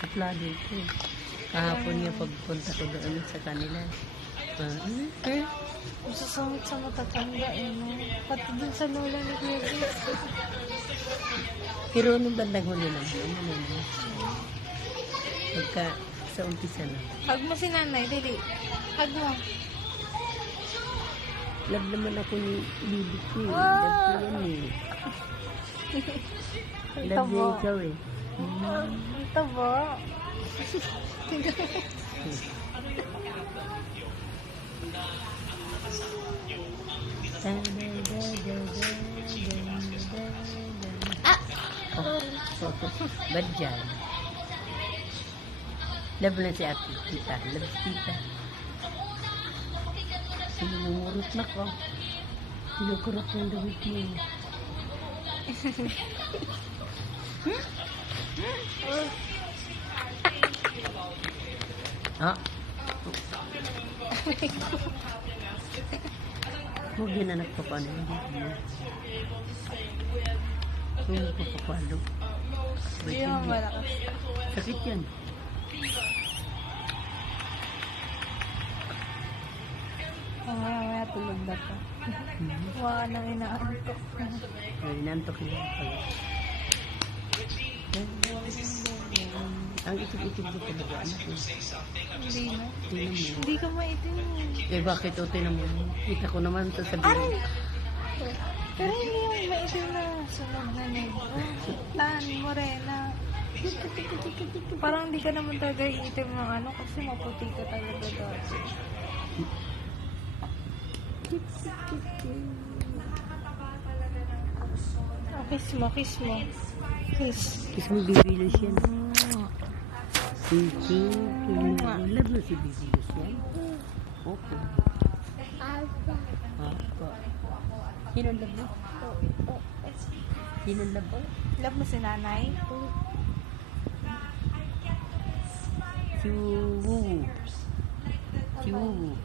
Suplado ito. Kahapon niya pagpunta ko doon sa kanila. Masasangit sa matatanda no? Pati dun sa lola ni Kuya Grace. Pero nung bandang huli lang, pagka sa umpisa na. Hug mo si nanay, dili. Hug mo. Love naman ako ni Bibi ko eh. Wow! Love ko yan eh. Love niya ikaw eh. Ito ba? Ba't dyan? Love na si ate. Tita. Love si tita. Sinumurot na ko. Sinukurot yung damit mo. Ah. Huwag yun na nagpapano. Huwag nagpapapalo. Hindi naman malakas. Sakit yan. Mamaya tulog na pa. Wala nang inaantok. Inantok niya pala. Ang itig-itig ko talaga, anak ko. Hindi na. Tingnan mo. Hindi ka maitim. Eh bakit o tinan mo? Kita ko naman ito sa Ay! video. Pero hindi yung maitim na sunod na negro. Tan, morena. Parang hindi ka naman talaga iitim ng ano kasi maputi ka talaga dati. Oh, kiss mo, kiss mo. Kiss. Kiss mo bibilos yan. Thank you. Love mo si bibilos yan. Opo. Opo. Sino love mo? Sino love mo? Love mo si nanay? Si Wuwu. Si Wuwu.